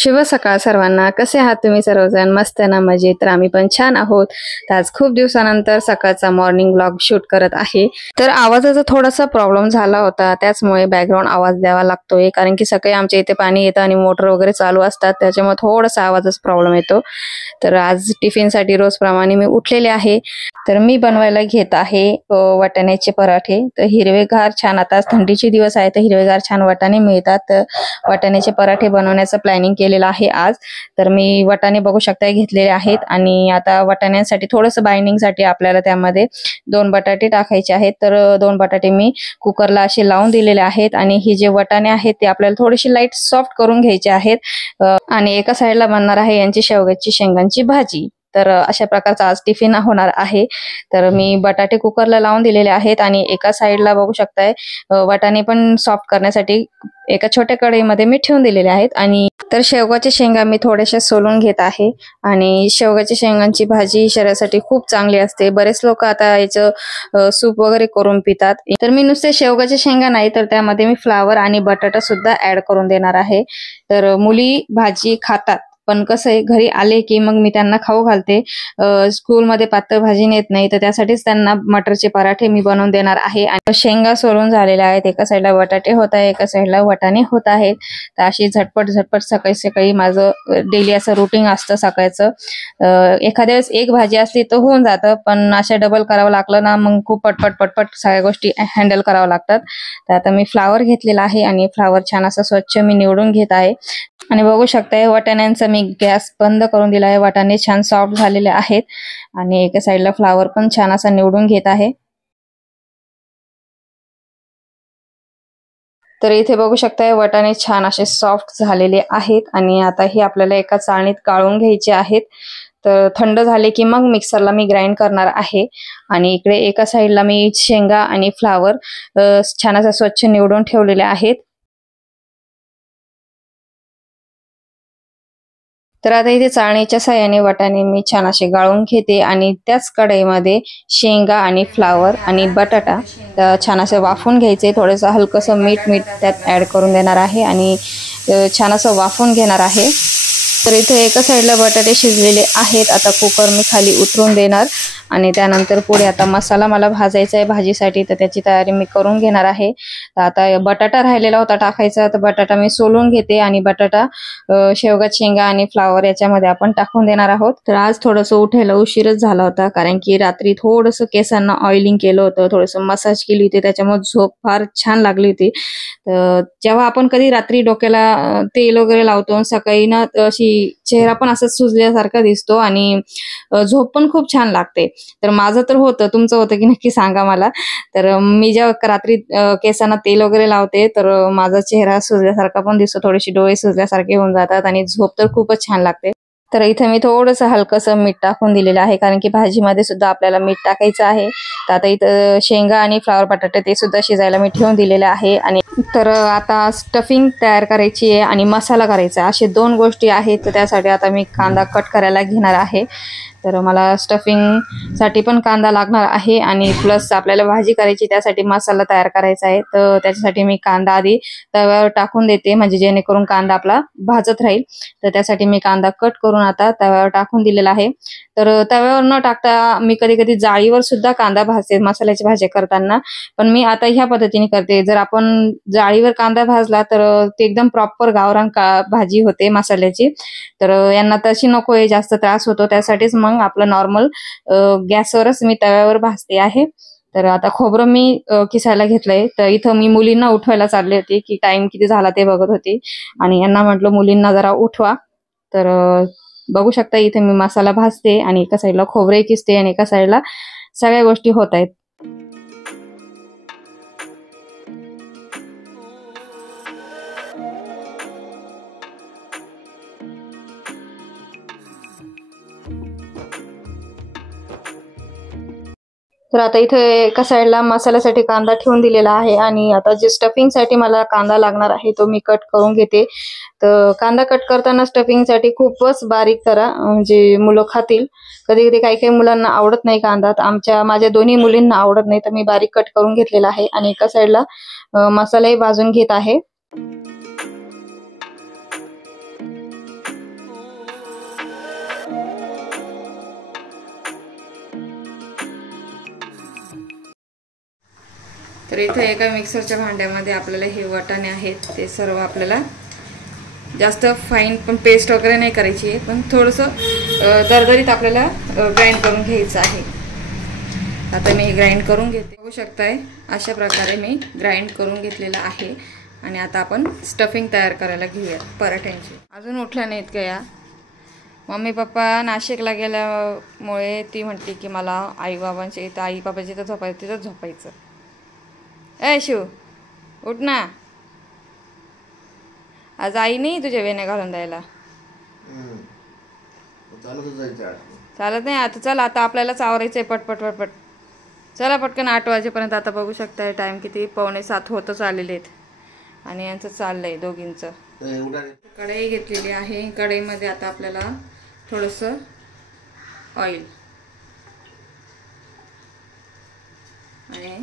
शुभ सकाळ सर्वांना. कसे आहात तुम्ही सर्वजण? मस्त ना, मजेत? तर आम्ही पण छान आहोत. तर आज खूप दिवसानंतर सकाळचा मॉर्निंग व्लॉग शूट करत आहे. तर आवाजाचा थोडासा प्रॉब्लेम झाला होता, त्याचमुळे बॅकग्राऊंड आवाज द्यावा लागतोय, कारण की सकाळी आमच्या इथे पाणी येतं आणि मोटर वगैरे चालू असतात, त्याच्यामुळे थोडासा आवाजाचा प्रॉब्लेम येतो. तर आज टिफिनसाठी रोजप्रमाणे मी उठलेले आहे. तर मी बनवायला घेत आहे वाटाण्याचे पराठे. तर हिरवेगार छान, आता थंडीचे दिवस आहे तर हिरवेगार छान वाटाणे मिळतात. तर वाटाण्याचे पराठे बनवण्याचं प्लॅनिंग केलेलं आहे आज. तर मी वाटाणे बघू शकता घेतलेले आहेत आणि आता वाटाण्यांसाठी थोडंसं बाइंडिंगसाठी आपल्याला त्यामध्ये 2 बटाटे टाकायचे आहेत. तर 2 बटाटे मी कुकरला असे लावून दिलेले आहेत आणि हे जे वाटाणे आहेत ते आपल्याला थोडेसे लाईट सॉफ्ट करून घ्यायचे आहेत. आणि एका साईडला बनणार आहे यांची शेवग्याची शेंगांची भाजी. तर अशा प्रकारचा आज टिफिन होणार आहे. तर मी बटाटे कुकरला लावून दिलेले आहेत आणि एका साईडला बघू शकताय वाटाणे पण सॉफ्ट करण्यासाठी एका छोट्या कढईमध्ये मी ठेवून दिलेले आहेत. आणि तर शेवगाच्या शेंगा मी थोड्याशा सोलून घेत आहे. आणि शेवगाच्या शेंगांची भाजी शरीरासाठी खूप चांगली असते. बरेच लोक आता याचं सूप वगैरे करून पितात. तर मी नुसते शेवगाच्या शेंगा नाही तर त्यामध्ये मी फ्लावर आणि बटाटा सुद्धा ऍड करून देणार आहे. तर मुली भाजी खातात, पण कसं आहे घरी आले की मग मी त्यांना खाऊ घालते. स्कूलमध्ये पातळ भाजी नेत नाही, तर त्यासाठीच त्यांना मटरचे पराठे मी बनवून देणार आहे. आणि शेंगा सोलून झालेल्या आहेत, एका साईडला बटाटे होत आहे, एका साईडला वाटाणे होत आहेत. तर अशी झटपट झटपट सकाळी सकाळी माझं डेली असं रुटीन असतं सकाळचं. एखाद्या वेळेस एक भाजी असली तर होऊन जातं, पण अशा डबल करावं लागलं ना मग खूप पटपट पटपट सगळ्या गोष्टी हँडल करावं लागतात. तर आता मी फ्लावर घेतलेला आहे आणि फ्लावर छान असं स्वच्छ मी निवडून घेत आहे. आणि बघू शकताय वाटाण्यांचा मी गॅस बंद करून दिला आहे. वाटाणे छान सॉफ्ट झालेले आहेत आणि एका साईडला फ्लावर पण छान असा निवडून घेत आहे. तर इथे बघू शकताय वाटाणे छान असे सॉफ्ट झालेले आहेत आणि आता हे आपल्याला एका चाळणीत गाळून घ्यायचे आहेत. तर थंड झाले की मग मिक्सरला मी ग्राइंड करणार आहे. आणि इकडे एका साईडला मी शेंगा आणि फ्लावर छान असा स्वच्छ निवडून ठेवलेले आहेत. तर आता इथे चाळणीच्या साहाय्याने वाटाणे मी छान असे गाळून घेते आणि त्याच कढईमध्ये शेंगा आणि फ्लावर आणि बटाटा छान असं वाफून घ्यायचे. थोडंसं हलकंसं मीठ त्यात ऍड करून देणार आहे आणि छान असं वाफून घेणार आहे. तर इथे एका साईडला बटाटे शिजलेले आहेत. आता कुकर मी खाली उतरून देणार आणि त्यानंतर पुढे आता मसाला मला भाजायचा आहे भाजीसाठी, तर त्याची तयारी मी करून घेणार आहे. तर आता बटाटा राहिलेला होता टाकायचा, तर बटाटा मी सोलून घेते आणि बटाटा शेवगा शेंगा आणि फ्लावर याच्यामध्ये आपण टाकून देणार आहोत. तर आज थोडंसं उठायला उशीरच झाला होता, कारण की रात्री थोडंसं केसांना ऑइलिंग केलं होतं, थोडंसं मसाज केली होती, त्याच्यामुळे झोप फार छान लागली होती. तर जेव्हा आपण कधी रात्री डोक्याला तेल वगैरे लावतो सकाळी ना अशी चेहरा पण असं सुजल्यासारखा दिसतो आणि झोप पण खूप छान लागते. तर माझं तर होतं, तुमचं होतं की नक्की सांगा मला. तर मी जेव्हा रात्री केसांना तेल वगैरे लावते तर माझा चेहरा सुजल्यासारखा पण दिसतो, थोडेसे डोळे सुजल्यासारखे होऊन जातात आणि झोप तर खूपच छान लागते. तर इथे मी थोडंसं हलकंसं मीठ टाकून दिलेलं आहे, कारण की भाजीमध्ये सुद्धा आपल्याला मीठ टाकायचं आहे. तर आता इथं शेंगा आणि फ्लावर बटाटे ते सुद्धा शिजायला मी ठेवून दिलेले आहे. आणि तर आता स्टफिंग तयार करायची आहे आणि मसाला करायचा, असे 2 गोष्टी आहेत. तर त्यासाठी आता मी कांदा कट करायला घेणार आहे. तर मला स्टफिंग साठी पण कांदा लागणार आहे आणि प्लस आपल्याला भाजी करायची, त्यासाठी मसाला तयार करायचा आहे. तर त्याच्यासाठी मी कांदा आधी तव्यावर टाकून देते, म्हणजे जेणेकरून कांदा आपला भाजत राहील. तर त्यासाठी मी कांदा कट करून आता तव्यावर टाकून दिलेला आहे. तर तव्यावर न टाकता मी कधी कधी जाळीवर सुद्धा कांदा भाजते मसाल्याची भाजी करताना, पण मी आता ह्या पद्धतीने करते. जर आपण जाळीवर कांदा भाजला तर ते एकदम प्रॉपर गावरान भाजी होते मसाल्याची. तर यांना तशी नकोय, जास्त त्रास होतो, त्यासाठीच मग आपलं नॉर्मल गॅसवरच मी तव्यावर भाजते आहे. तर आता खोबरं मी किसायला घेतलंय. तर इथं मी मुलींना उठवायला चालले होते की टाइम किती झाला ते बघत होती आणि यांना म्हटलं मुलींना जरा उठवा. तर बघू शकता इथे मी मसाला भाजते आणि एका साईडला खोबरे किसते आणि एका साईडला सगळ्या गोष्टी होत आहेत. तर आता इथे एका साईडला मसाल्यासाठी कांदा ठेवून दिलेला आहे आणि आता जे स्टफिंगसाठी मला कांदा लागणार आहे तो मी कट करून घेते. तर कांदा कट करताना स्टफिंगसाठी खूपच बारीक करा, म्हणजे मुलं खातील. कधी कधी काही काही मुलांना आवडत नाही कांदा, माझ्या दोन्ही मुलींना आवडत नाही, तर मी बारीक कट करून घेतलेला आहे आणि एका साईडला मसालाही भाजून घेत आहे. तर इथे एका मिक्सरच्या भांड्यामध्ये आपल्याला हे वाटाणे आहेत ते सर्व आपल्याला जास्त फाईन पण पेस्ट वगैरे नाही करायची आहे, पण थोडंसं दरदरीत आपल्याला ग्राइंड करून घ्यायचं आहे. आता मी ग्राइंड करून घेते. बघू शकताय अशा प्रकारे मी ग्राइंड करून घेतलेलं आहे. आणि आता आपण स्टफिंग तयार करायला घेऊयात पराठ्यांची. अजून उठल्या नाहीत का या? मम्मी पप्पा नाशिकला गेल्यामुळे ती म्हटली की मला आई बाबांच्या इथं आई बाबाच्या इथं झोपायचं, तिथंच झोपायचं. ए शिव उठ ना, आज आई नाही तुझ्या वेण्या घालून द्यायला. चालत नाही आता. चल आता आपल्यालाच आवरायचंय पटपट पटपट. चला पटकन 8 वाजेपर्यंत. आता बघू शकताय टाइम किती 6:45 होतच आलेले आहेत. आणि यांचं चाललंय दोघींचं. कढई घेतलेली आहे. कढईमध्ये आता आपल्याला थोडंसं ऑइल आणि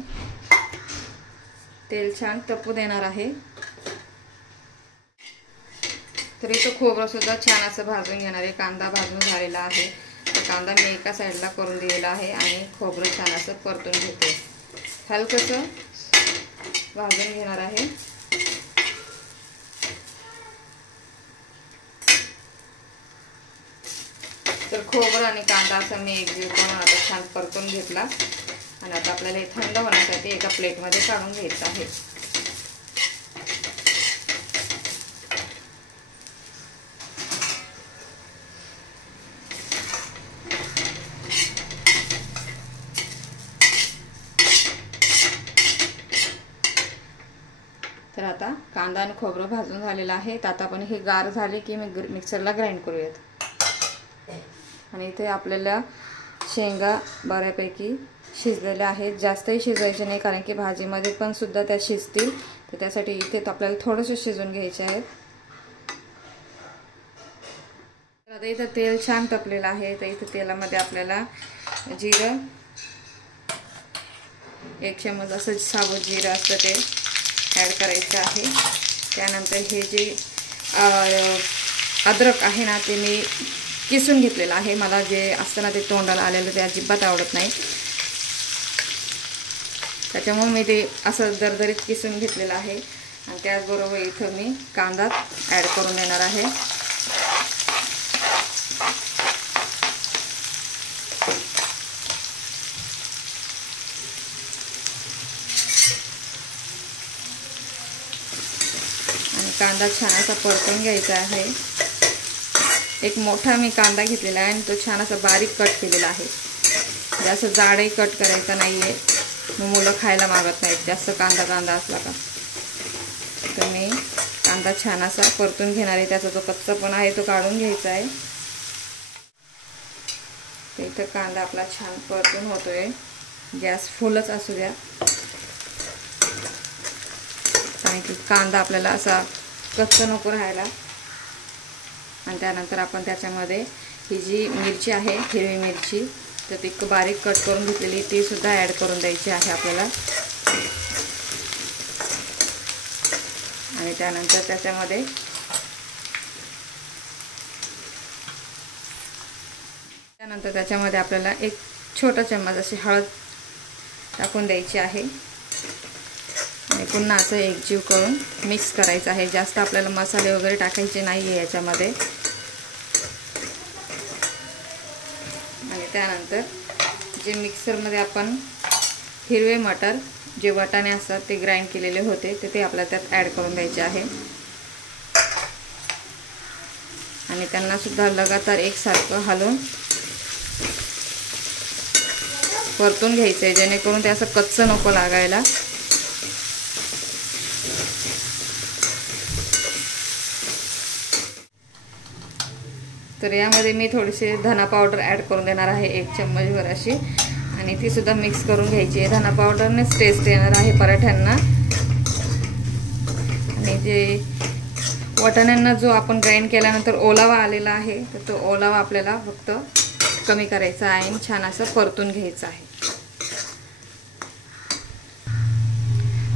तेल छान तपू देणार आहे. तर इथं खोबरं सुद्धा छान असं भाजून घेणार आहे. कांदा भाजून झालेला आहे. तर कांदा मी एका साईडला करून दिलेला आहे आणि खोबरं छान असं परतून घेते. हलकंसं भाजून घेणार आहे. तर खोबरं आणि कांदा असं मी एकजीव करून आता छान परतून घेतला. आणि आता आपल्याला हे थंड होण्यासाठी एका प्लेटमध्ये काढून घ्यायचं आहे. तर आता कांदा आणि खोबरं भाजून झालेलं आहे. तर आता आपण हे गार झाले की मिक्सरला ग्राइंड करूयात. आणि इथे आपल्याला शेंगा बऱ्यापैकी शिजलेल्या आहेत. जास्तही शिजायचे नाही कारण की भाजीमध्ये पण सुद्धा त्या शिजतील. तर त्यासाठी इथे आपल्याला थोडंसं शिजून घ्यायचे आहेत. तर आता इथं तेल छान तपलेलं आहे. तर इथं तेलामध्ये आपल्याला जिरं 1 चमच असं साबुत जिरं असतं ते ॲड करायचं आहे. त्यानंतर हे जे अद्रक आहे ना ते मी किसून घेतलेलं आहे. मला जे असतं ना ते तोंडाला आलेलं ते अजिबात आवडत नाही. त्याच्यामुळे मी ते असं दरदरीत किसून घेतलेलं आहे. आणि त्याचबरोबर इथं मी कांदा ॲड करून देणार आहे. आणि कांदा छान असा परतून घ्यायचा आहे. एक मोठा मी कांदा घेतलेला आहे आणि तो छान असा बारीक कट केलेला आहे. जास्त जाडही कट करायचा नाही आहे, मग मुलं खायला मागत नाहीत जास्त कांदा असला का. तर मी कांदा छान असा परतून घेणार आहे. त्याचा जो कच्चापणा आहे तो काढून घ्यायचा आहे. तर इथं कांदा आपला छान परतून होतोय. गॅस फुलच असू द्या कारण की कांदा आपल्याला असा कच्चा नको राहायला. आणि त्यानंतर आपण त्याच्यामध्ये ही जी मिरची आहे हिरवी मिरची तर ती बारीक कट करून घेतलेली ती सुद्धा ॲड करून द्यायची आहे आपल्याला. आणि त्यानंतर त्याच्यामध्ये आपल्याला 1 छोटा चम्मच अशी हळद टाकून द्यायची आहे. आणि पुन्हा असं एकजीव करून मिक्स करायचं आहे. जास्त आपल्याला मसाले वगैरे टाकायचे नाही आहे याच्यामध्ये. आणि त्यानंतर जे मिक्सरमध्ये आपण हिरवे मटर जे वाटाणे असतात ते ग्राइंड केलेले होते ते आपल्याला त्यात ॲड करून द्यायचे आहे. आणि त्यांना सुद्धा लगातार एकसारखं हलवून परतून घ्यायचं आहे जेणेकरून ते असं कच्चं नको लागायला. तर यामध्ये मी थोडीशी धना पावडर ॲड करून देणार आहे 1 चम्मचभर अशी. आणि ती सुद्धा मिक्स करून घ्यायची आहे. धना पावडरनेच टेस्ट येणार आहे पराठ्यांना. आणि जे वाटाण्यांना जो आपण ग्राइंड केल्यानंतर ओलावा आलेला आहे तर तो ओलावा आपल्याला फक्त कमी करायचा आहे आणि छान असं परतून घ्यायचं आहे.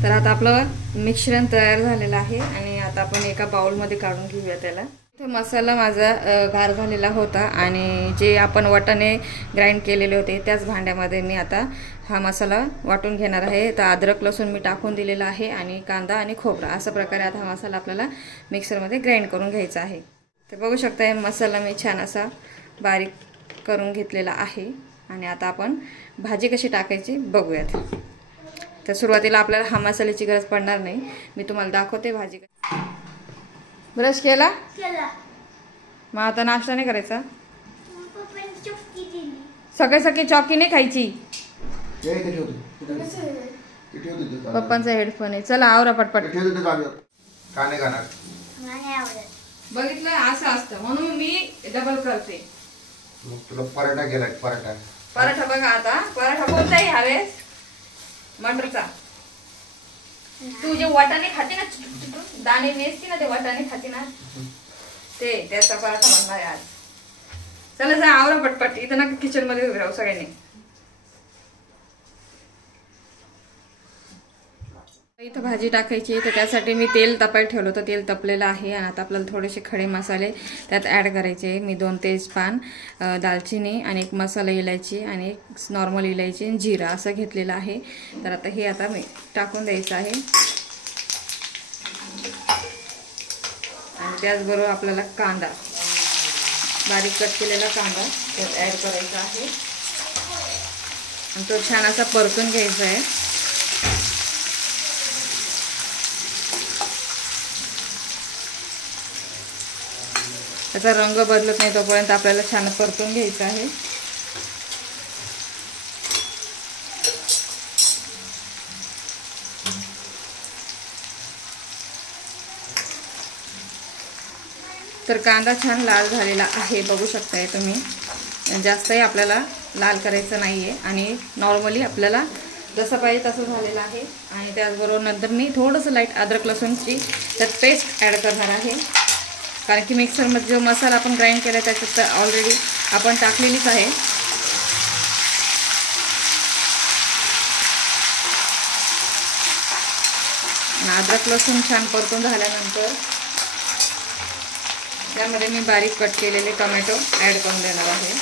तर आता आपलं मिश्रण तयार झालेलं आहे. आणि आता आपण एका बाउलमध्ये काढून घेऊया त्याला. मसाला माझा गार झालेला होता आणि जे आपण वाटाणे ग्राइंड केलेले होते त्याच भांड्यामध्ये मी आता हा मसाला वाटून घेणार आहे। तर अद्रक लसूण मी टाकून दिलेला आहे आणि कांदा आणि खोबरा अशा प्रकारे आता हा मसाला आपल्याला मिक्सरमध्ये ग्राइंड करून घ्यायचा आहे। तर बघू शकता मसाला मी छान असा बारीक करून घेतलेला आहे आणि आता आपण भाजी कशी टाकायची बघूयात। तर सुरुवातीला आपल्याला हा मसाल्याची गरज पडणार नाही, मी तुम्हाला दाखवते भाजी। ब्रश केला मग आता नाश्ता नाही करायचा, सकाळी चॉकी नाही खायची। पप्पांचा हेडफोन आहे, चला आवरा पटपट। बघितलं असं असतं म्हणून मी डबल करते। तुला पराठा केला, पराठा बघा आता पराठा कोणताही हवेस मटरचा। तू जे वाटाणे खाते ना दाणे नेसती ना ते वाटाणे खाते ना ते त्याचा पराठा बनणार आहे आज। चला जा आवरा पटपट, इथं ना किचन मध्ये उभे राहू सगळ्यांनी। इथं भाजी टाकायची तर त्यासाठी मी तेल तापायला ठेवलं होतं, तेल तपलेलं आहे आणि आता आपल्याला थोडेसे खडे मसाले त्यात ॲड करायचे। मी 2 तेजपान, दालचिनी आणि एक मसाला इलायची आणि एक नॉर्मल इलायची आणि जिरा असं घेतलेलं आहे। तर आता हे आता मी टाकून द्यायचं आहे आणि त्याचबरोबर आपल्याला कांदा बारीक कट केलेला कांदा त्यात ॲड करायचा आहे आणि तो छान असा परतून घ्यायचा आहे। त्याचा रंग बदलत नाही तोपर्यंत आपल्याला छान परतून घ्यायचं आहे। तर कांदा छान लाल झालेला आहे बघू शकताय तुम्ही, जास्तही आपल्याला लाल करायचं नाहीये आणि नॉर्मली आपल्याला जसं पाहिजे तसं झालेलं आहे। आणि त्याचबरोबर नंतर मी थोडंसं लाईट अद्रक लसूणची त्यात पेस्ट ॲड करणार आहे, कारण की मिक्सरमध्ये जो मसाला आपण ग्राइंड केला त्याच्यात ऑलरेडी आपण टाकलेलीच आहे। अद्रक लसूण छान परतून झाल्यानंतर त्यामध्ये मी बारीक कट केलेले टोमॅटो ॲड करून देणार आहे।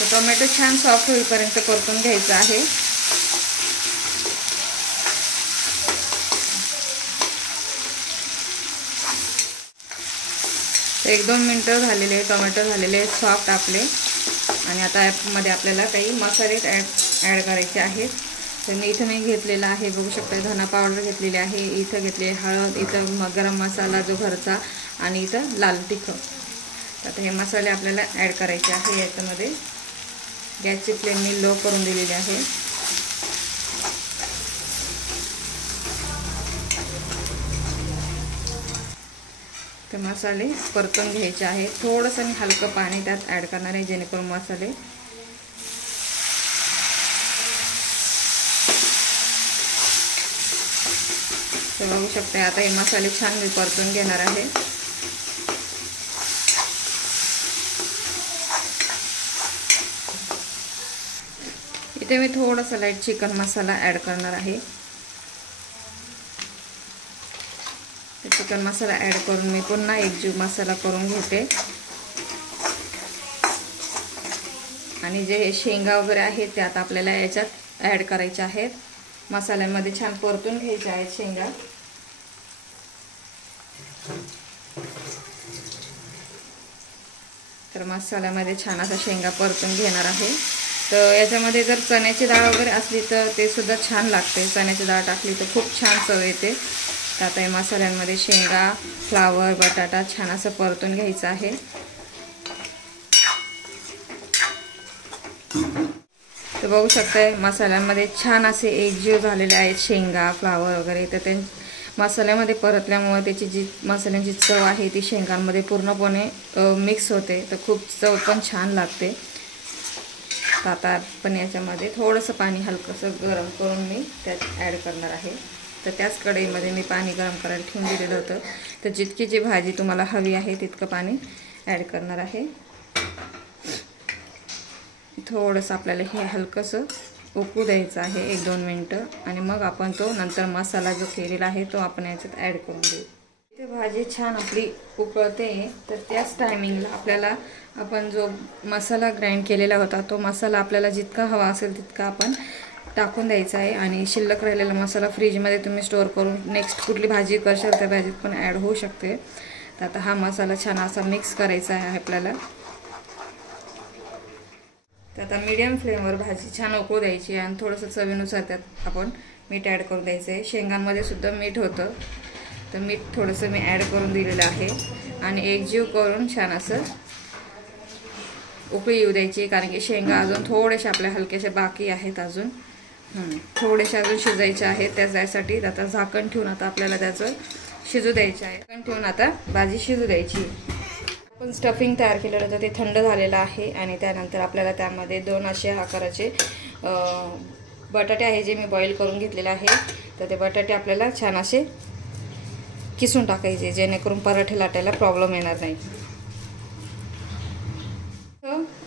तर टोमॅटो छान सॉफ्ट होईपर्यंत परतून घ्यायचं आहे। 1-2 मिनिटं झालेले, टोमॅटो झालेले सॉफ्ट आपले आणि आता यामध्ये आपल्याला काही मसाले ॲड करायचे आहेत। तर मी इथं घेतलेला आहे बघू शकता, धना पावडर घेतलेली आहे, इथं घेतले हळद, इथं गरम मसाला जो घरचा आणि इथं लाल तिखट। आता हे मसाले आपल्याला ॲड करायचे आहे याच्यामध्ये। गॅसची फ्लेम मी लो करून दिलेली आहे। तर मसाले परतून घ्यायचे आहे, थोडंसं मी हलकं पाणी त्यात ॲड करणार आहे जेणेकरून मसाले तर बघू शकता। आता हे मसाले छान मी परतून घेणार आहे। इथे मी थोडंसं लाईट चिकन मसाला ॲड करणार आहे। चिकन मसाला ॲड करून मी पुन्हा एकजीव मसाला करून घेते आणि जे शेंगा वगैरे आहेत ते आता आपल्याला याच्यात ॲड करायचे आहेत। मसाल्यामध्ये छान परतून घ्यायचे आहेत शेंगा। तर मसाल्यामध्ये छान असा शेंगा परतून घेणार आहे। तर याच्यामध्ये जर चण्याची डाळ वगैरे असली तर ते सुद्धा छान लागते, चण्याची डाळ टाकली तर खूप छान चव येते। तर आता या मसाल्यांमध्ये शेंगा, फ्लावर, बटाटा छान असं परतून घ्यायचं आहे। तर बघू शकताय मसाल्यांमध्ये छान असे एकजीव झालेले आहेत शेंगा, फ्लावर वगैरे। तर ते मसाल्यामध्ये परतल्यामुळे त्याची जी मसाल्यांची चव आहे ती शेंगांमध्ये पूर्णपणे मिक्स होते, तर खूप चव पण छान लागते। तर आता आपण याच्यामध्ये थोडंसं पाणी हलकंसं गरम करून मी त्यात ॲड करणार आहे। तर त्याच कढईमध्ये मी पाणी गरम करायला ठेवून दिलेलं होतं, तर जितकी जी भाजी तुम्हाला हवी आहे तितकं पाणी ॲड करणार आहे। थोडंसं आपल्याला हे हलकंसं उकळू द्यायचा आहे 1-2 मिनटं आणि मग आपण तो नंतर मसाला जो केलेला आहे तो आपण याच्यात ॲड करून देऊ. ते भाजी छान आपली उकळते तर त्याच टायमिंगला आपल्याला आपण जो मसाला ग्राइंड केलेला होता तो मसाला आपल्याला जितका हवा असेल तितका आपण टाकून द्यायचा आहे आणि शिल्लक राहिलेला मसाला फ्रीजमध्ये तुम्ही स्टोअर करून नेक्स्ट कुठली भाजी करशाल त्या भाजीत पण ॲड होऊ शकते. तर आता हा मसाला छान असा मिक्स करायचा आहे आपल्याला. तर आता मीडियम फ्लेमवर भाजी छान उकळू द्यायची आणि थोडंसं चवीनुसार त्यात आपण मीठ ॲड करून द्यायचं आहे. शेंगांमध्ये सुद्धा मीठ होतं तर मीठ थोडंसं मी ॲड करून दिलेलं आहे आणि एकजीव करून छान असं उकळी येऊ द्यायची. कारण की शेंगा अजून थोडेसे आपल्या हलकेसे बाकी आहेत, अजून थोडेसे अजून शिजायचे आहेत. त्यासाठी आता झाकण ठेवून आता आपल्याला त्याचं शिजू द्यायचं आहे. झाकण ठेवून आता भाजी शिजू द्यायची. आपण स्टफिंग तयार केलेलं होतं ते थंड झालेलं आहे आणि त्यानंतर आपल्याला त्यामध्ये 2 अशा आकाराचे बटाटे आहे जे मी बॉईल करून घेतलेले आहे. तर ते बटाटे आपल्याला छान असे किसून टाकायचे जेणेकरून पराठे लाटायला प्रॉब्लेम येणार नाही.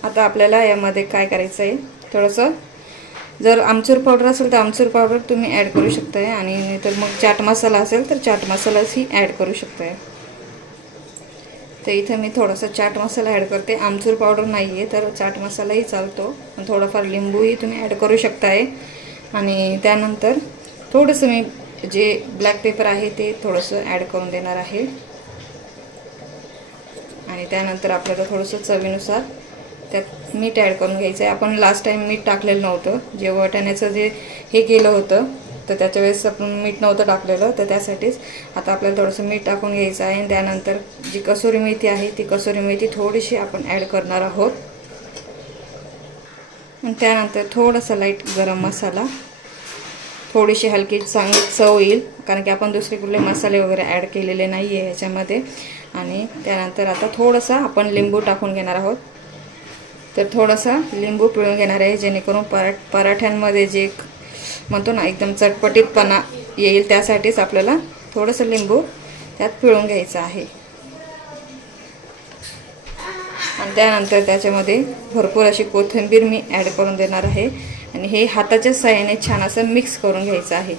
आता आपल्याला यामध्ये काय करायचं आहे, थोडंसं जर आमचूर पावडर असेल तर आमचूर पावडर तुम्ही ॲड करू शकताय आणि तर मग चाट मसाला असेल तर चाट मसालाही ॲड करू शकताय. तर इथं मी थोडासा चाट मसाला ॲड करते. आमचूर पावडर नाही आहे तर चाट मसालाही चालतो, पण थोडाफार लिंबूही तुम्ही ॲड करू शकताय. आणि त्यानंतर थोडंसं मी जे ब्लॅक पेपर आहे ते थोडंसं ॲड करून देणार आहे. आणि त्यानंतर आपल्याला थोडंसं चवीनुसार त्यात मीठ ॲड करून घ्यायचं आहे. आपण लास्ट टाइम मीठ टाकलेलं नव्हतं, जे वाटाण्याचं जे हे केलं होतं तर त्याच्या वेळेस आपण मीठ नव्हतं टाकलेलं, तर त्यासाठीच आता आपल्याला थोडंसं मीठ टाकून घ्यायचं आहे. आणि त्यानंतर जी कसुरी मेथी आहे ती कसुरी मेथी थोडीशी आपण ॲड करणार आहोत. आणि त्यानंतर थोडासा लाईट गरम मसाला, थोडीशी हलकी चांगली चव येईल कारण की आपण दुसरे कुठले मसाले वगैरे ॲड केलेले नाही आहे ह्याच्यामध्ये. आणि त्यानंतर आता थोडासा आपण लिंबू टाकून घेणार आहोत. तर थोडासा लिंबू पिळून घेणार आहे जेणेकरून पराठ्यांमध्ये जे म्हणतो ना एकदम चटपटीतपणा येईल, त्यासाठीच आपल्याला थोडंसं लिंबू त्यात पिळून घ्यायचं आहे. आणि त्यानंतर त्याच्यामध्ये भरपूर अशी कोथिंबीर मी ॲड करून देणार आहे आणि हे हाताच्या साहाय्याने छान असं मिक्स करून घ्यायचं आहे.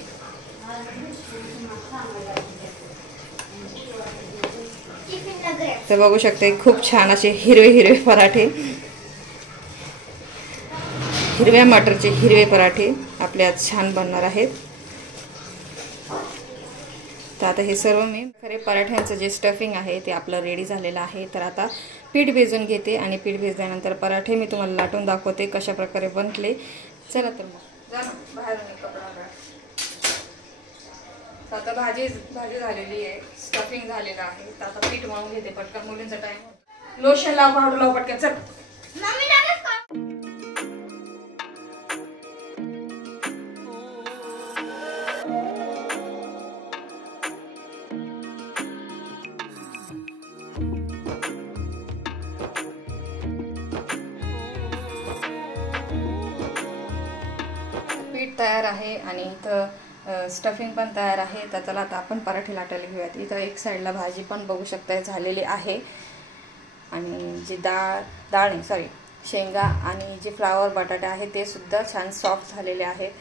तर बघू शकते खूप छान असे हिरवे हिरवे पराठे, हिरव्या मटरचे हिरवे पराठे आपले आज छान बनणार आहेत. तर आता हे सर्व मी खरे पराठ्यांचं जे स्टफिंग आहे ते आपलं रेडी झालेलं आहे. तर आता पीठ भिजून घेते आणि पीठ भिजल्यानंतर पराठे मी तुम्हाला लाटून दाखवते कशा प्रकारे बनले. चला तर मग जा ना बाहेरून कपडा काढ. आता भाजी झालेली आहे, स्टफिंग झालेलं आहे. तर आता पीठ मळून घेते पटकन, मुलींचा टाइम. लोशन लाव, पावडर लाव पटकन, चल. पीठ तयार आहे आणि इथं स्टफिंग पण तयार आहे. तर चला आता आपण पराठे लाटायला घेऊयात. इथं एक साईडला भाजी पण बघू शकता झालेली आहे आणि जी शेंगा आणि जे फ्लावर बटाटे आहे ते सुद्धा छान सॉफ्ट झालेले आहेत.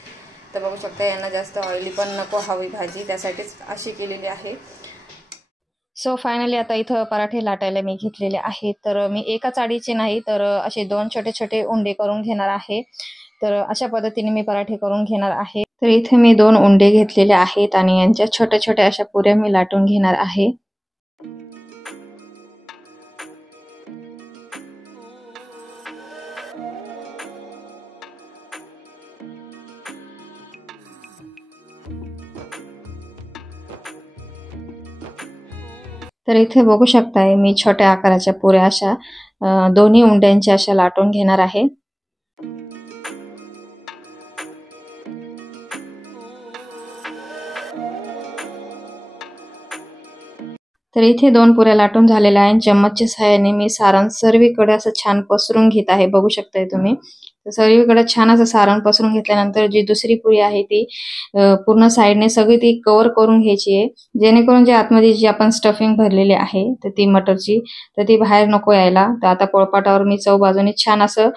तर बघू शकता यांना जास्त ऑइली पण नको हवी भाजी, त्यासाठीच अशी केलेली आहे. सो फायनली आता इथं पराठे लाटायला मी घेतलेले आहेत. तर मी एका चाळीचे नाही तर असे 2 छोटे छोटे उंडे करून घेणार आहे. तर अशा पद्धतीने मी पराठे करून घेणार आहे. तर इथे मी 2 उंडे घेतलेले आहेत आणि यांच्या छोट्या छोट्या अशा पुऱ्या मी लाटून घेणार आहे. तर इथे बघू शकताय मी छोट्या आकाराच्या पुऱ्या अशा दोन्ही उंड्यांच्या अशा लाटून घेणार आहे. तर इथे 2 पुऱ्या लाटून झालेल्या आहेत. चम्मचच्या सहाय्याने मी सारण सर्वीकडे असं छान पसरून घेत आहे. बघू शकताय तुम्ही. तर सर्वीकडे छान असं सारण पसरून घेतल्यानंतर जी दुसरी पुरी आहे ती पूर्ण साईडने सगळी ती कव्हर करून घ्यायची आहे, जेणेकरून जे आतमध्ये जी आपण स्टफिंग भरलेली आहे तर ती मटरची तर ती बाहेर नको यायला. तर आता पोळपाटावर मी चौ बाजूने छान असं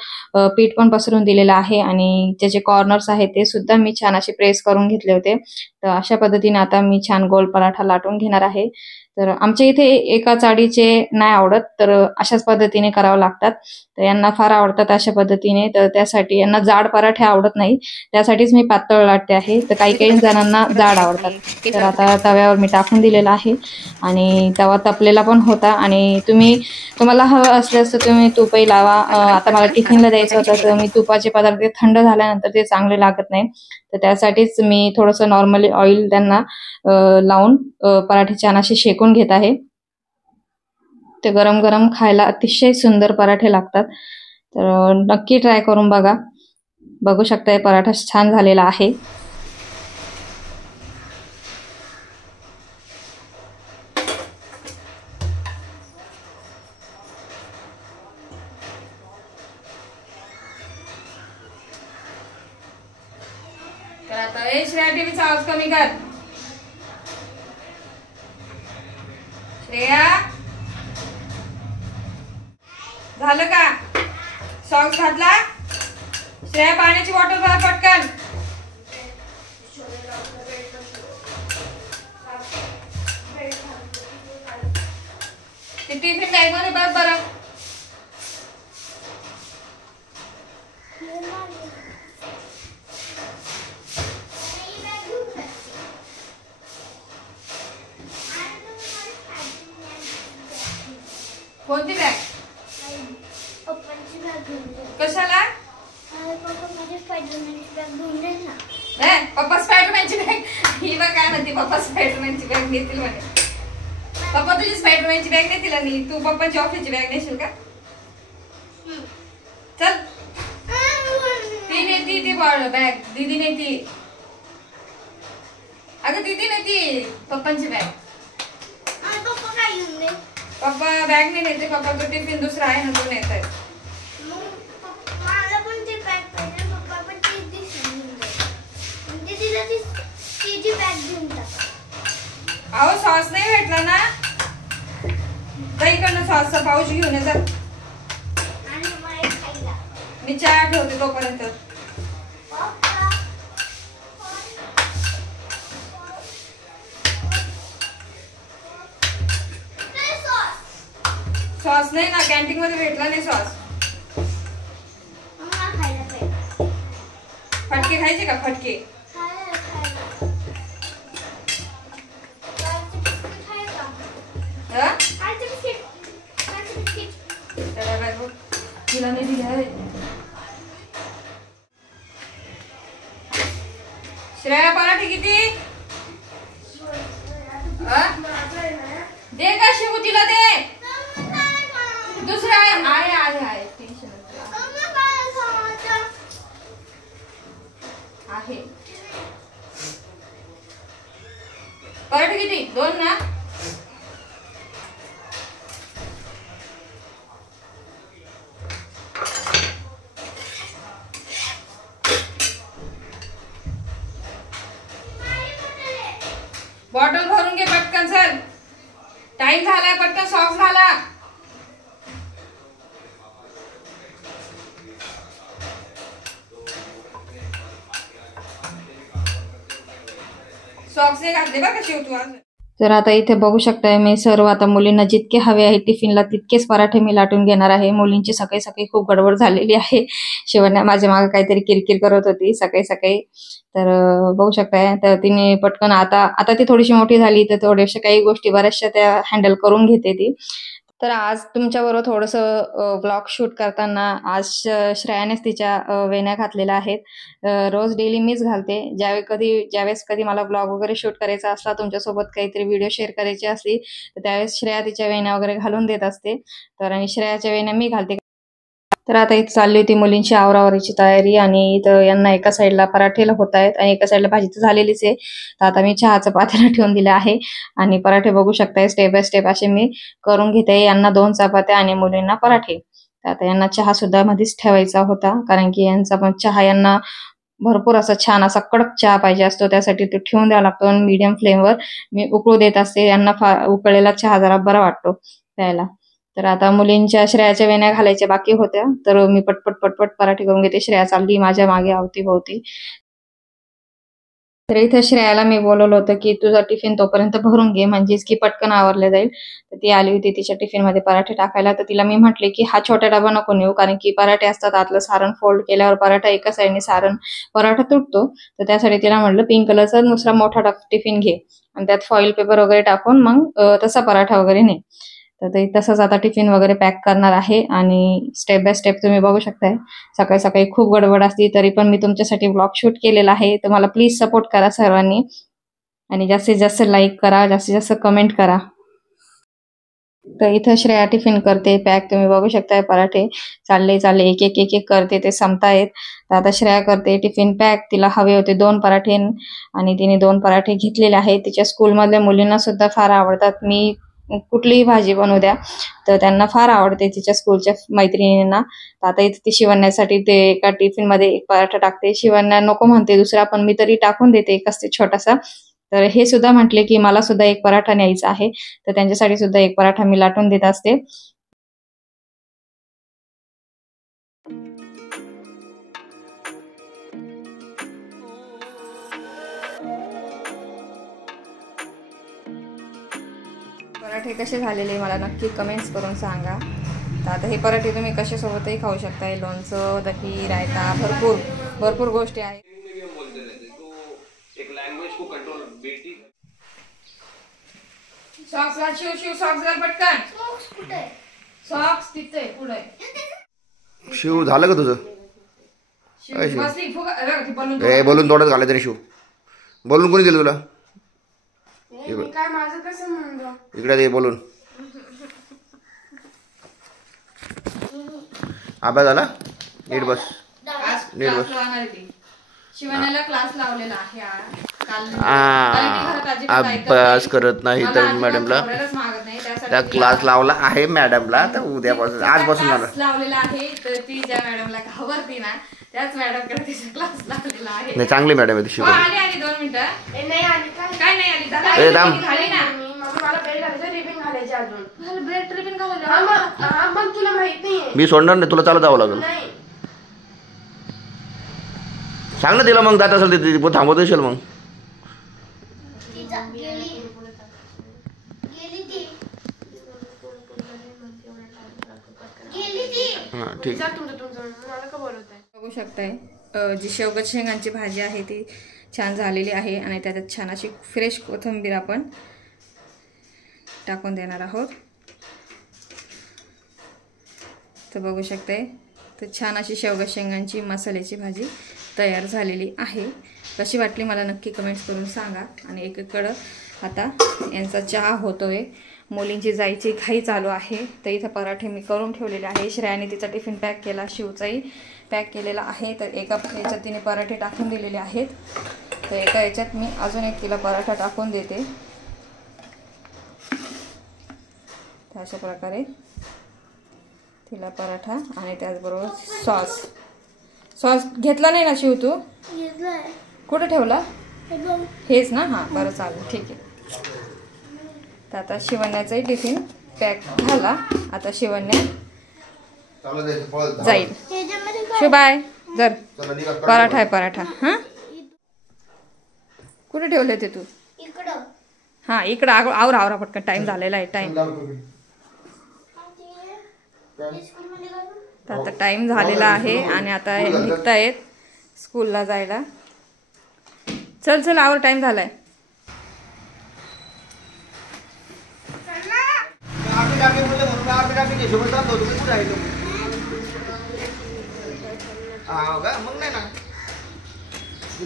पीठ पण पसरून दिलेलं आहे आणि त्याचे कॉर्नर्स आहेत ते सुद्धा मी छान असे प्रेस करून घेतले होते. तर अशा पद्धतीने आता मी छान गोल पराठा लाटून घेणार आहे. तर आमच्या इथे एका चाळीचे नाही आवडत, तर अशाच पद्धतीने करावं लागतात. तर यांना फार आवडतात अशा पद्धतीने, तर त्यासाठी यांना जाड पराठे आवडत नाही, त्यासाठीच मी पातळ लाटते आहे. तर काही काही जणांना जाड आवडतात. तर आता तव्यावर मी टाकून दिलेला आहे आणि तवा तपलेला पण होता आणि तुम्हाला हवं असल्यास तर तुम्ही तूपही लावा. आता मला टिफिनला द्यायचं होतं तर मी तुपाचे पदार्थ थंड झाल्यानंतर ते चांगले लागत नाही, तर त्यासाठीच मी थोडंसं नॉर्मली ऑइल त्यांना लावून पराठे छान असे शेकून घेत आहे. ते गरम गरम खायला अतिशय सुंदर पराठे लागतात. तर नक्की ट्राय करून बघा. बघू शकता पराठा छान झालेला आहे. तर आता श्रेया टीव्हीचा आवाज कमी कर. श्रेया झालं का? सॉक्स घातला? श्रेया पाण्याची बॉटल भरा पटकन. ते टिफिन बॅग मध्ये बघ बरं. कोणती बॅग? कशाला? पप्पा स्पायडरमॅनची बॅग. ही बघ काय म्हणते, पप्पा स्पायडरमॅनची बॅग नेतील म्हणे. पप्पा तुझी स्पायडरमॅनची बॅग नेतील आणि तू पप्पाची ऑफिसची बॅग नेशील का? चल. ती नेती ती बॅग, दीदी नेती. अगं दीदी नेती पप्पांची बॅग. पप्पा बॅग नाही नेते, पप्पा तो टिफिन दुसरा आहे ना तो नेत आहे. अहो सॉस नाही भेटला ना, इकडनं सॉसचा पाऊच घेऊन ये जा. मी चहा ठेवते तोपर्यंत. सॉस नाही ना, कॅन्टीन मध्ये भेटला नाही सॉस. फटके खायचे का? फटके तिला नाही दिला. श्रेया पराठे किती दे का? शिवू तिला दे. दुसरा आहे टेन्शन आहे. पराठे किती? 2 ना? बॉटल भरून घे पटकन. चल टाइम झाला, पटकन सॉक्स घाला. सॉक्स नाही घातले बघा शिव तू आज. तर आता इथे बघू शकताय मी सर्व आता मुलींना जितके हवे आहे टिफिनला तितकेच पराठे मी लाटून घेणार आहे. मुलींची सकाळी सकाळी खूप गडबड झालेली आहे. शिवण्या माझ्या मागे काहीतरी किरकिर करत होती सकाळी सकाळी. तर बघू शकताय तर तिने पटकन आता ती थोडीशी मोठी झाली तर थोड्याशा काही गोष्टी बऱ्याचशा त्या हँडल करून घेते ती. तर आज तुमच्याबरोबर थोडंसं व्लॉग शूट करताना आज श्रेयानेच तिच्या वेण्या घातलेल्या आहेत. रोज डेली मीच घालते. ज्यावेळेस कधी मला व्लॉग वगैरे शूट करायचा असला, तुमच्यासोबत काहीतरी व्हिडिओ शेअर करायची असली तर त्यावेळेस श्रेया तिच्या वेण्या वगैरे घालून देत असते. तर आणि श्रेयाच्या वेण्या मी घालते. तर आता इथे चालली होती मुलींची आवरावरीची तयारी आणि इथं यांना एका साईडला पराठेला होत आहेत आणि एका साईडला भाजी तर झालेलीच आहे. तर आता मी चहाचं पातेलं ठेवून दिलं आहे आणि पराठे बघू शकताय स्टेप बाय स्टेप असे मी करून घेते. यांना 2 चपात्या आणि मुलींना पराठे. तर आता यांना चहा सुद्धा मध्येच ठेवायचा होता, कारण की यांचा पण चहा यांना भरपूर असा छान असा कडक चहा पाहिजे असतो, त्यासाठी तो ठेवून द्यावा लागतो. आणि मीडियम फ्लेमवर मी उकळू देत असते. यांना उकळलेला चहा जरा बरा वाटतो प्यायला. तर आता मुलींच्या श्रेयाच्या वेण्या घालायच्या बाकी होत्या, तर मी पटपट पटपट पराठे करून घेते. श्रेया चालली माझ्या मागे अवतीभोवती. तर इथे श्रेयाला मी बोलवलं होतं की तुझा टिफिन तोपर्यंत भरून घे, म्हणजेच की पटकन आवरले जाईल. तर ती आली होती तिच्या टिफिन मध्ये पराठे टाकायला. तर तिला मी म्हटले की हा छोटा डबा नको नेऊ, कारण की पराठे असतात, आतलं सारण फोल्ड केल्यावर पराठा एका साईडने सारण पराठा तुटतो. तर त्यासाठी तिला म्हटलं पिंक कलरचा दुसरा मोठा टिफिन घे आणि त्यात फॉईल पेपर वगैरे टाकून मग तसा पराठा वगैरे ने. तर ते तसंच आता टिफिन वगैरे पॅक करणार आहे. आणि स्टेप बाय स्टेप तुम्ही बघू शकताय, सकाळी सकाळी खूप गडबड असते, तरी पण मी तुमच्यासाठी ब्लॉग शूट केलेला आहे. तर मला प्लीज सपोर्ट करा सर्वांनी, आणि जास्तीत जास्त लाईक करा, जास्तीत जास्त कमेंट करा. तर इथं श्रेया टिफिन करते पॅक. तुम्ही बघू शकताय पराठे चालले एक एक एक एक करते, ते संपतायत. तर आता श्रेया करते टिफिन पॅक. तिला हवे होते 2 पराठे आणि तिने 2 पराठे घेतलेले आहेत. तिच्या स्कूलमधल्या मुलींना सुद्धा फार आवडतात. मी कुठलीही भाजी बनवू द्या तर त्यांना फार आवडते, तिच्या स्कूलच्या मैत्रिणींना. तर आता इथे ती शिवण्यासाठी ते एका टिफिन मध्ये एक पराठा टाकते. शिवण्या नको म्हणते दुसरा, पण मी तरी टाकून देते एक असते छोटासा. तर हे सुद्धा म्हटले की मला सुद्धा एक पराठा न्यायचा आहे, तर त्यांच्यासाठी सुद्धा एक पराठा मी लाटून देत असते. पराठे कसे झालेले मला नक्की कमेंट्स करून सांगा. तर आता हे पराठे तुम्ही कशासोबतही खाऊ शकताय, लोणचं, दही, रायता, भरपूर भरपूर गोष्टी आहेत. सॉक्स घाल शिव, शिव सॉक्स घाल पटकन. सॉक्स तिथे पुढे. शिव झालं का तुझं? बसली बोलून तोंडात घालायचं रे शिव. बोलून कोणी दिलं तुला? काय माझं कसं म्हणतो इकडे दे बोलून. अभ्यास झाला? नीट बस. नीट बस. शिवण्याला क्लास लावलेला आहे अभ्यास करत नाही तर मॅडमला त्या क्लास लावला आहे मॅडमला. तर उद्यापासून आजपासून लावलेला आहे. तर ती ज्या मॅडमला घाबरती ना त्याच मॅडमकडे तिचा क्लास लावलेला आहे. नाही चांगली मॅडम आहे ती शिकवते. आली 2 मिनिटं. नाही आली काय नाही आली दादा. झाली ना. मला बेल्ट घालायचं, रिबिन घालायचे अजून. बेल्ट रिबिन घालायला मग तुला माहित नाहीये. मी सोडणार नाही तुला, चालत जावं लागेल. नाही सांग ना तिला मग, जात असेल ती थांबवत असेल मग. ठीक. बघू शकताय जी शेवगत शेंगांची भाजी आहे ती छान झालेली आहे, आणि त्याच्यात छान अशी फ्रेश कोथिंबीर आपण टाकून देणार आहोत. तर बघू शकताय, तर छान अशी शेवगत शेंगांची मसाल्याची भाजी तयार झालेली आहे. कशी वाटली मला नक्की कमेंट्स करून सांगा. आणि एकीकडं आता यांचा चहा होतोय, मुलींची जायची घाई चालू आहे. तर इथं पराठे मी करून ठेवलेले आहे. श्रेयाने तिचा टिफिन पॅक केला, शिवचाही पॅक केलेला आहे. तर एका याच्यात तिने पराठे टाकून दिलेले आहेत. तर एका याच्यात मी अजून एक तिला पराठा टाकून देते. तर अशा प्रकारे तिला पराठा आणि त्याचबरोबर सॉस घेतला नाही ना शिव तू? कुठे ठेवला? हेच ना. हां बरं चालेल ठीक आहे. तर आता शिवण्याचाही टिफिन पॅक झाला. आता शिवण्या जाईल. शिव बाय. जर पराठा आहे पराठा. हां कुठे ठेवले ते तू? हां इकडं. आवरा आवरा पटकन, टाइम झालेला आहे. टाइम तर आता टाइम झालेला आहे आणि आता निघतायत स्कूलला जायला. चल चल आवर, टाइम झालाय. मग नाही ना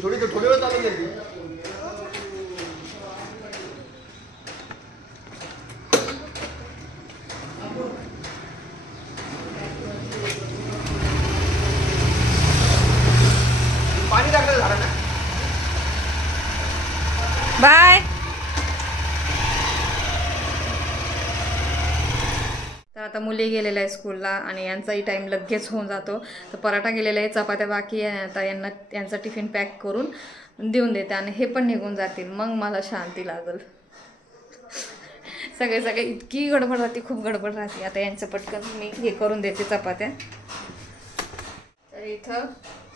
थोडी वेळ चालू गेली. पाणी टाकलं झालं ना. बाय. तर आता मुली गेलेल्या आहे स्कूलला आणि यांचाही टाईम लगेच होऊन जातो. तर पराठा गेलेला आहे, चपात्या बाकी आहे. आता यांचा टिफिन पॅक करून देऊन देते आणि हे पण निघून जातील. मग मला शांती लागल. सगळे इतकी गडबड राहते, खूप गडबड राहते. आता यांचं पटकन मी हे करून देते चपात्या. तर इथं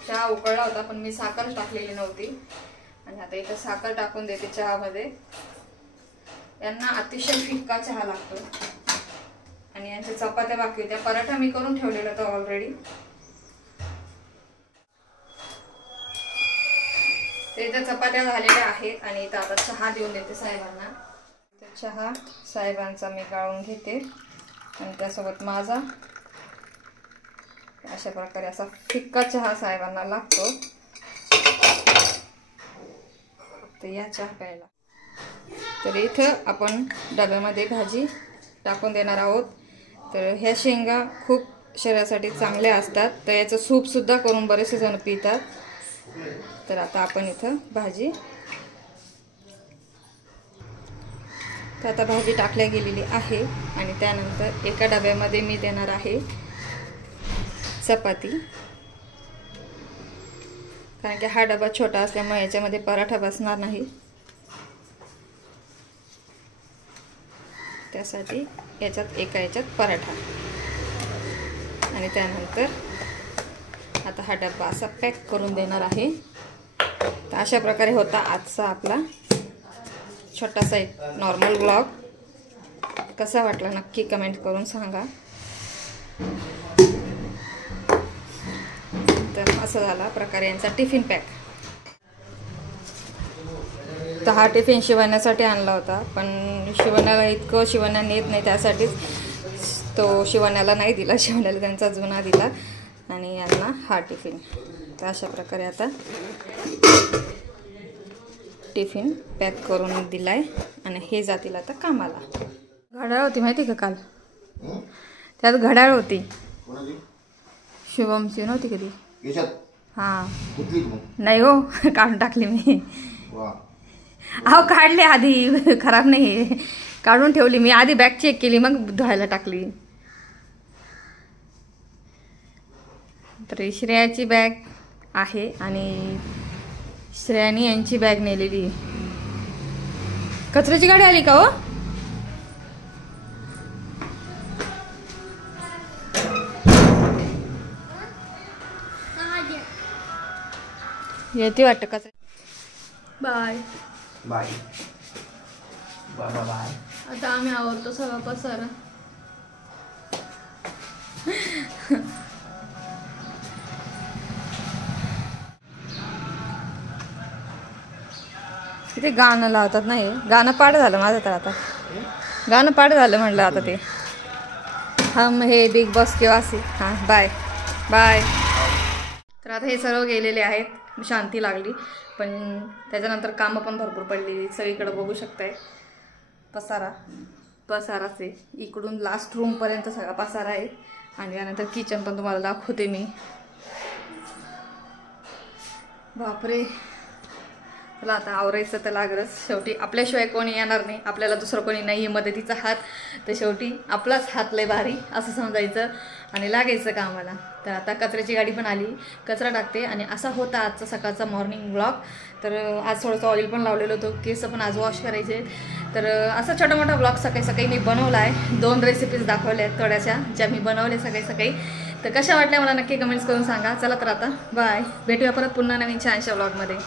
चहा उकळला होता पण मी साखर टाकलेली नव्हती आणि आता इथं साखर टाकून देते चहामध्ये. यांना अतिशय फिक्का चहा लागतो आणि यांच्या चपात्या बाकी होत्या. पराठा मी करून ठेवलेला होता ऑलरेडी. तर इथं चपात्या झालेल्या आहेत आणि इथं आता चहा देऊन देते साहेबांना. तर चहा साहेबांचा मी गाळून घेते आणि त्यासोबत माझा अशा प्रकारे असा फिक्का चहा साहेबांना लागतो. तर या चहा प्यायला. तर इथं आपण डब्यामध्ये भाजी टाकून देणार आहोत. तर ह्या शेंगा खूप शरीरासाठी चांगल्या असतात. तर याचं सूपसुद्धा करून बरेचसे जण पितात. तर आता आपण इथं भाजी, तर आता भाजी टाकल्या गेलेली आहे आणि त्यानंतर एका डब्यामध्ये मी देणार आहे चपाती. कारण की हा डबा छोटा असल्यामुळे याच्यामध्ये पराठा बसणार नाही. त्यासाठी याच्यात पराठा आणि त्यानंतर आता हा डब्बा असा पॅक करून देणार आहे. तर अशा प्रकारे होता आजचा आपला छोटासा एक नॉर्मल व्लॉग. कसा वाटला नक्की कमेंट करून सांगा. तर असं झाला प्रकारे यांचा टिफिन पॅक. तर हा टिफिन शिवण्यासाठी आणला होता पण शिवण्याला इतकं शिवण्याने येत नाही, त्यासाठीच तो शिवण्याला नाही दिला. शिवण्याला त्यांचा जुना दिला आणि यांना हा टिफिन. तर अशा प्रकारे आता टिफिन पॅक करून दिलाय आणि हे जातील आता कामाला. घड्याळ होती माहिती का काल? त्यात घड्याळ होती. शुभमची नव्हती कधी. हां नाही हो, काढून टाकली मी. अहो काढली आधी, खराब नाही, काढून ठेवली मी. आधी बॅग चेक केली मग धुवायला टाकली. तर श्रेयाची बॅग आहे आणि श्रेयानी यांची बॅग नेलेली. कचऱ्याची गाडी आली का हो? येते वाटतं कचरा. Bye bye bye bye. आता आम्ही आवडतो सगळा पसारा. ते गाणं लावतात नाही, गाणं पाठ झालं माझं. तर आता गाणं पाठ झालं म्हटलं आता ते हम हे बिग बॉस किंवा असे. हां बाय बाय. तर आता हे सर्व गेलेले आहेत. शांती लागली पण त्याच्यानंतर कामं पण भरपूर पडलेली. सगळीकडे बघू शकताय पसाराच आहे. इकडून लास्ट रूमपर्यंत सगळा पसारा आहे आणि त्यानंतर किचन पण तुम्हाला दाखवते मी. बापरे. चला आता आवरायचं तर लागलंच. शेवटी आपल्याशिवाय कोणी येणार नाही, आपल्याला दुसरं कोणी नाही आहे मदतीचा हात. तर शेवटी आपलाच हात लय भारी असं समजायचं आणि लागायचं कामाला. तर आता कचऱ्याची गाडी पण आली, कचरा टाकते. आणि असा होता आजचा सकाळचा मॉर्निंग व्लॉग. तर आज थोडंसं ऑइल पण लावलेलं होतं, केस पण आज वॉश करायचे. तर असा छोटा मोठा व्लॉग सकाळी मी बनवला आहे. 2 रेसिपीज दाखवल्या आहेत थोड्याशा ज्या मी बनवल्या सकाळी. तर कशा वाटल्या मला नक्की कमेंट्स करून सांगा. चला तर आता बाय, भेटूया परत पुन्हा नवीन छानशा व्लॉगमध्ये.